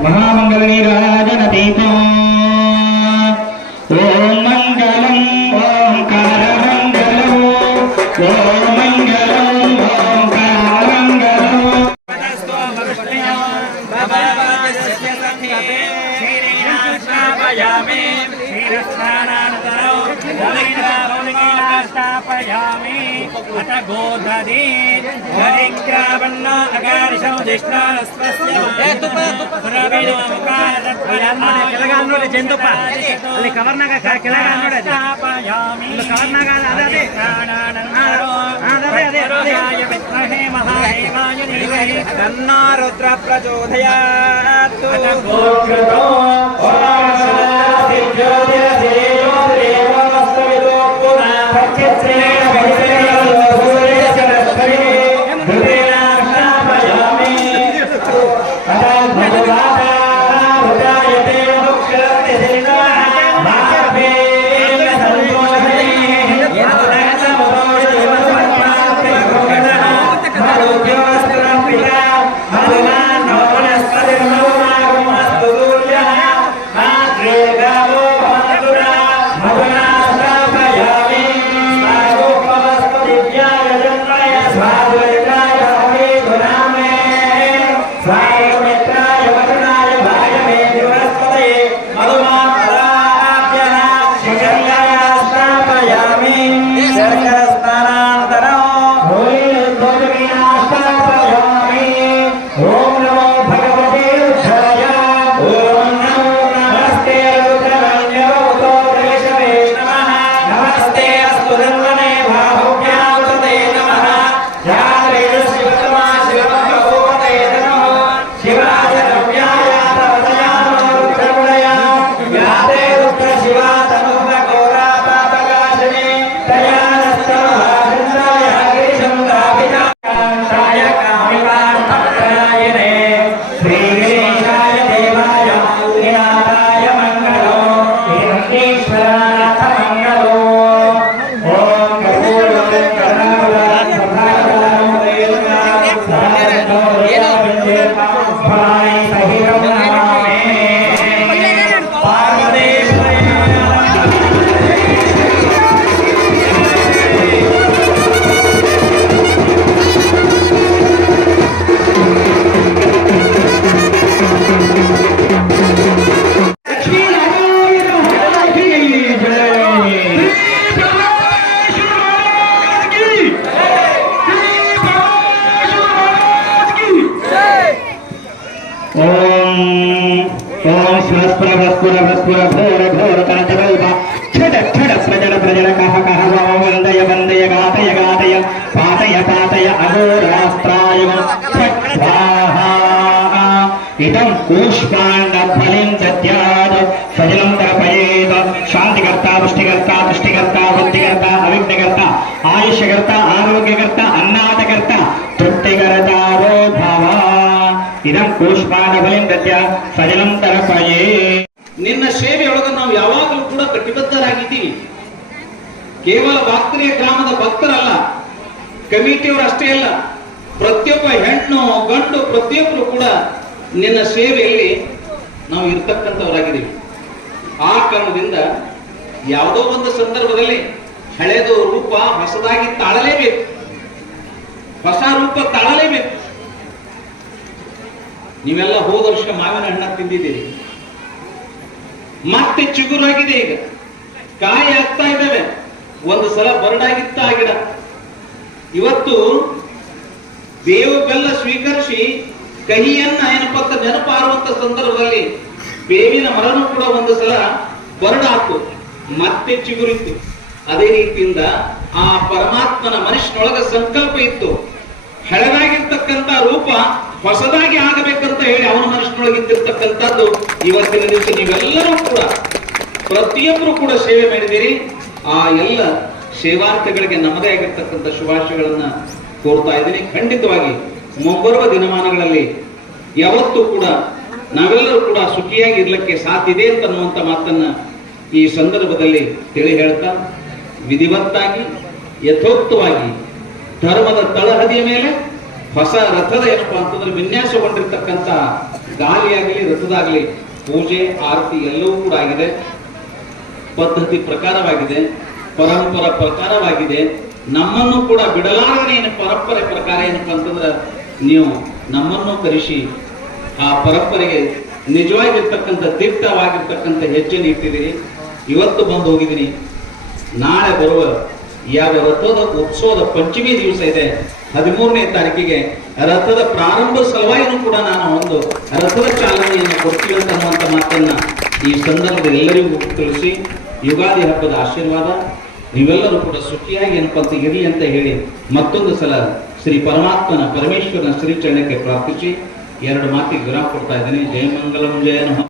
महामंगल नीराजन दीपम ओम मंगलम ओंकार मंगलम ओम मंगलम ओंकार मंगलम अथ गोधरी हरिग्रावन्न अकारिशं जिष्णास्वस्य पुरविनो मुखारतत्वयन्नो केलगान ನೋಡಿ ಜಂತುಪ ಅಲ್ಲಿ ಕವರ್ನಾಗ ಕೆಳಗಾನ ನೋಡಿ ಸ್ಥಾಪಯಾಮಿ ಇಲ್ಲಿ ಕವರ್ನಾಗ ಅದೇ ಅದೇ ವಿದ್ಮಹೇ ಮಹಾದೇವಾಯ ಧೀಮಹಿ ತನ್ನೋ ರುದ್ರ ಪ್ರಚೋದಯಾತ್ ಗೋಕೃತೋ ಓಂ ಸ್ವಸ್ಪುರ ವಸ್ಪುರ ವಸ್ಪುರ ಘೋರ ಘೋರ ಕಾಂತವೈಭ ಛಡ ಛಡ ಪ್ರಜಲ ಪ್ರಜಲ ಕಹ ಕಹ ವಂದಯ ವಂದಯ ಗಾತಯ ಗಾತಯ ಪಾತಯ ಪಾತಯ ಅಘೋರಾಸ್ತ್ರಾಯ ಸ್ವಾಹಾ ಇದಂ ಕೂಷ್ಮಾಂಡ ಫಲಿಂ ದದ್ಯಾತ್ ಸಜಲಂ ತರ್ಪಯೇತ್ ಶಾಂತಿಕರ್ತ ಪುಷ್ಟಿಕರ್ತ ತುಷ್ಟಿಕರ್ತ ಬುದ್ಧಿಕರ್ತ ಅವಿಘ್ನಕರ್ತ ಆಯುಷ್ಯಕರ್ತ ಆರೋಗ್ಯಕರ್ತ ಅನ್ನಾಥಕರ್ತ ತೃಪ್ತಿಕರ್ತಾರೋ ಭವ ಇದಂ ಕೂಷ್ಮಾಂಡ ಫಲಿಂ ದದ್ಯಾತ್ ಸಜಲಂ ತರ್ಪಯೇತ್. ನಿನ್ನ ಸೇವೆಯೊಳಗೆ ನಾವು ಯಾವಾಗಲೂ ಕೂಡ ಕಟಿಬದ್ಧರಾಗಿದ್ದೀವಿ. ಕೇವಲ ವಾಕ್ರಿಯ ಗ್ರಾಮದ ಭಕ್ತರಲ್ಲ, ಕಮಿಟಿಯವರು ಅಷ್ಟೇ ಅಲ್ಲ, ಪ್ರತಿಯೊಬ್ಬ ಹೆಣ್ಣು ಗಂಡು ಪ್ರತಿಯೊಬ್ಬರು ಕೂಡ ನಿನ್ನ ಸೇವೆಯಲ್ಲಿ ನಾವು ಇರ್ತಕ್ಕಂಥವರಾಗಿದ್ದೀವಿ. ಆ ಕಾರಣದಿಂದ ಯಾವುದೋ ಒಂದು ಸಂದರ್ಭದಲ್ಲಿ ಹಳೆದು ರೂಪ ಹೊಸದಾಗಿ ತಾಳಲೇಬೇಕು, ಹೊಸ ರೂಪ ತಾಳಲೇಬೇಕು. ನೀವೆಲ್ಲ ಹೋದ ವರ್ಷ ಮಾವಿನ ಹಣ್ಣ ತಿಂದಿದ್ದೀರಿ, ಮತ್ತೆ ಚಿಗುರಾಗಿದೆ, ಈಗ ಕಾಯಿ ಆಗ್ತಾ ಇದ್ದಾವೆ. ಒಂದು ಸಲ ಬರಡಾಗಿತ್ತ ಆ ಗಿಡ. ಇವತ್ತು ಬೇವು ಬೆಲ್ಲ ಸ್ವೀಕರಿಸಿ ಕಹಿಯನ್ನ ಏನಪ್ಪ ನೆನಪಾರುವಂತ ಸಂದರ್ಭದಲ್ಲಿ ಬೇವಿನ ಮರನು ಕೂಡ ಒಂದು ಸಲ ಬರಡಾಕು ಮತ್ತೆ ಚಿಗುರಿತ್ತು. ಅದೇ ರೀತಿಯಿಂದ ಆ ಪರಮಾತ್ಮನ ಮನುಷ್ಯನೊಳಗ ಸಂಕಲ್ಪ ಇತ್ತು, ಹಳೆದಾಗಿರ್ತಕ್ಕಂಥ ರೂಪ ಹೊಸದಾಗಿ ಆಗಬೇಕಂತ ಹೇಳಿ ಅವನ ಮನುಷ್ಯನೊಳಗಿದ್ದಿರ್ತಕ್ಕಂಥದ್ದು ಇವತ್ತಿನ ದಿವಸ ನೀವೆಲ್ಲರೂ ಕೂಡ ಪ್ರತಿಯೊಬ್ಬರು ಕೂಡ ಸೇವೆ ಮಾಡಿದ್ದೀರಿ. ಆ ಎಲ್ಲ ಸೇವಾರ್ಥಿಗಳಿಗೆ ನಮ್ಮದೇ ಆಗಿರ್ತಕ್ಕಂಥ ಶುಭಾಶಯಗಳನ್ನ ಕೋರ್ತಾ ಇದ್ದೀನಿ. ಖಂಡಿತವಾಗಿ ಮುಂಬರುವ ದಿನಮಾನಗಳಲ್ಲಿ ಯಾವತ್ತೂ ಕೂಡ ನಾವೆಲ್ಲರೂ ಕೂಡ ಸುಖಿಯಾಗಿ ಇರ್ಲಿಕ್ಕೆ ಸಾಧ್ಯತೆ ಅಂತ ಅನ್ನುವಂಥ ಮಾತನ್ನ ಈ ಸಂದರ್ಭದಲ್ಲಿ ತಿಳಿ ಹೇಳ್ತಾ, ವಿಧಿವತ್ತಾಗಿ ಯಥೋಕ್ತವಾಗಿ ಧರ್ಮದ ತಳಹದಿಯ ಮೇಲೆ ಹೊಸ ರಥದ ಏನಪ್ಪಾ ಅಂತಂದ್ರೆ ವಿನ್ಯಾಸಗೊಂಡಿರ್ತಕ್ಕಂಥ ಗಾಲಿಯಾಗಲಿ ರಥದಾಗಲಿ ಪೂಜೆ ಆರತಿ ಎಲ್ಲವೂ ಕೂಡ ಆಗಿದೆ. ಪದ್ಧತಿ ಪ್ರಕಾರವಾಗಿದೆ, ಪರಂಪರ ಪ್ರಕಾರವಾಗಿದೆ. ನಮ್ಮನ್ನು ಕೂಡ ಬಿಡಲಾರದೆ ಏನು ಪರಂಪರೆ ಪ್ರಕಾರ ಏನಪ್ಪಾ ಅಂತಂದ್ರೆ ನೀವು ನಮ್ಮನ್ನು ಕರೆಸಿ ಆ ಪರಂಪರೆಗೆ ನಿಜವಾಗಿರ್ತಕ್ಕಂಥ ದಿಟ್ಟವಾಗಿರ್ತಕ್ಕಂಥ ಹೆಜ್ಜೆ ಇಟ್ಟಿದ್ದೀರಿ. ಇವತ್ತು ಬಂದು ಹೋಗಿದ್ದೀನಿ. ನಾಳೆ ಬರುವ ಯಾವ ರಥದ ಉತ್ಸವದ ಪಂಚಮಿ ದಿವಸ ಇದೆ, 13ನೇ ತಾರೀಕಿಗೆ ರಥದ ಪ್ರಾರಂಭ ಸಲುವಾಗಿನೂ ಕೂಡ ನಾನು ಒಂದು ರಥದ ಚಾಲನೆಯನ್ನು ಕೊಡ್ತೀವಿ ಅಂತ ಅನ್ನುವಂಥ ಮಾತನ್ನ ಈ ಸಂದರ್ಭದಲ್ಲಿ ಎಲ್ಲರಿಗೂ ತಿಳಿಸಿ, ಯುಗಾದಿ ಹಬ್ಬದ ಆಶೀರ್ವಾದ ನೀವೆಲ್ಲರೂ ಕೂಡ ಸುಖಿಯಾಗಿ ಏನಪ್ಪಾ ಅಂತ ಇರಲಿ ಅಂತ ಹೇಳಿ ಮತ್ತೊಂದು ಸಲ ಶ್ರೀ ಪರಮಾತ್ಮನ ಪರಮೇಶ್ವರನ ಶ್ರೀಚರಣಕ್ಕೆ ಪ್ರಾರ್ಥಿಸಿ 2 ಮಾತಿಗೆ ವಿರಾಮ ಕೊಡ್ತಾ ಇದ್ದೀನಿ. ಜಯ ಮಂಗಲಂ ಜಯ ನಮಃ.